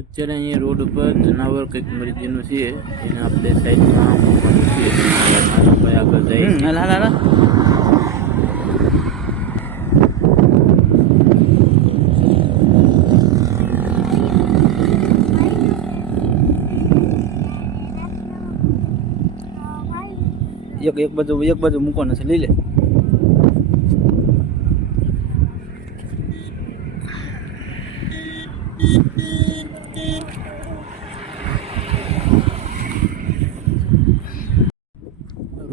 અત્યારે અહીંયા રોડ ઉપર જનાવર કંઈક મરી ગયેલું છે એને આપણે સાઈડમાં મૂકવાનું છે. મારો ભાઈ આગળ જાય છે. એક બાજુ મૂકવાનું છે, લઈ લે.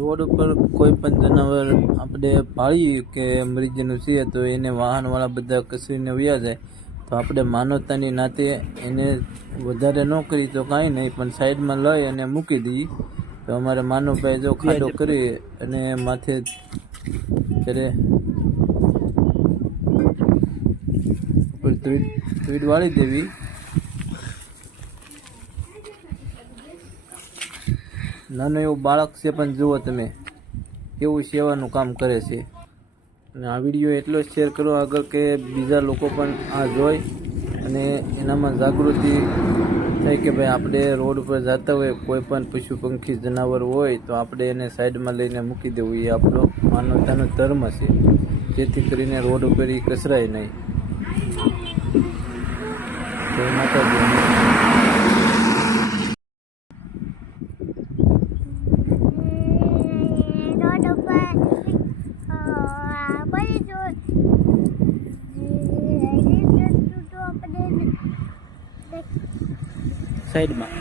રોડ ઉપર કોઈ પણ જનાવર આપણે પાળીએ કે મરી ગયેલું છે તો એને વાહનવાળા બધા કચરીને વયા જાય તો આપણે માનવતાની નાતે એને વધારે ન કરી તો કાંઈ નહીં, પણ સાઈડમાં લઈ અને મૂકી દઈએ તો અમારે માનવભાઈ જો ખાડો કરી અને માથે ત્યારે ધૂળ વાળી દેવી. નાનું એવું બાળક છે પણ જુઓ તમે કેવું સેવાનું કામ કરે છે. અને આ વિડીયો એટલો જ શેર કરો આગળ કે બીજા લોકો પણ આ જોઈ અને એનામાં જાગૃતિ થાય કે ભાઈ આપણે રોડ ઉપર જતા હોય કોઈ પણ પશુ પંખી જનાવર હોય તો આપણે એને સાઈડમાં લઈને મૂકી દેવું, એ આપણો માનવતાનો ધર્મ છે, જેથી કરીને રોડ ઉપર એ કચરાય નહીં. જય માતાજી. સાઈડમાં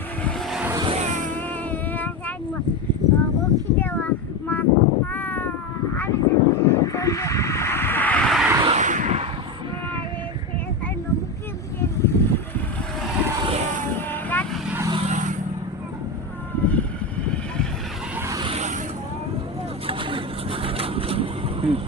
મૂકી દેવામાં આવી હમ